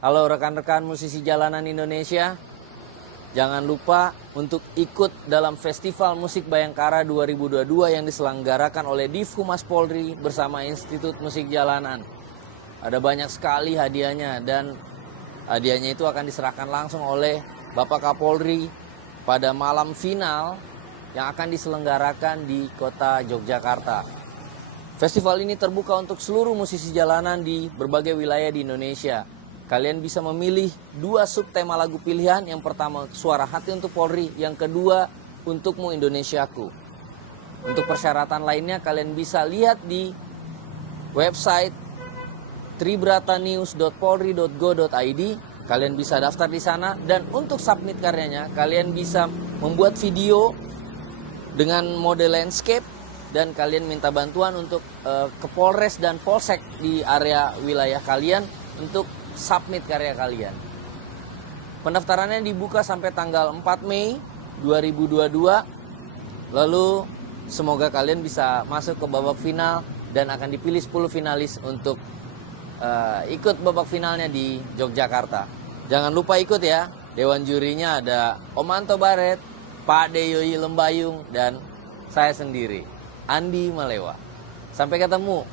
Halo rekan-rekan musisi jalanan Indonesia, jangan lupa untuk ikut dalam Festival Musik Bayangkara 2022 yang diselenggarakan oleh Div Humas Polri bersama Institut Musik Jalanan. Ada banyak sekali hadiahnya dan hadiahnya itu akan diserahkan langsung oleh Bapak Kapolri pada malam final yang akan diselenggarakan di kota Yogyakarta. Festival ini terbuka untuk seluruh musisi jalanan di berbagai wilayah di Indonesia. Kalian bisa memilih 2 subtema lagu pilihan. Yang pertama, Suara Hati untuk Polri. Yang kedua, Untukmu Indonesiaku. Untuk persyaratan lainnya kalian bisa lihat di website tribratanews.polri.go.id. Kalian bisa daftar di sana, dan untuk submit karyanya kalian bisa membuat video dengan mode landscape dan kalian minta bantuan untuk ke Polres dan Polsek di area wilayah kalian untuk submit karya kalian. Pendaftarannya dibuka sampai tanggal 4 Mei 2022. Lalu semoga kalian bisa masuk ke babak final dan akan dipilih 10 finalis untuk ikut babak finalnya di Yogyakarta. Jangan lupa ikut ya. Dewan jurinya ada Om Anto Baret, Pak Deyoyi Lembayung, dan saya sendiri, Andi Malewa. Sampai ketemu.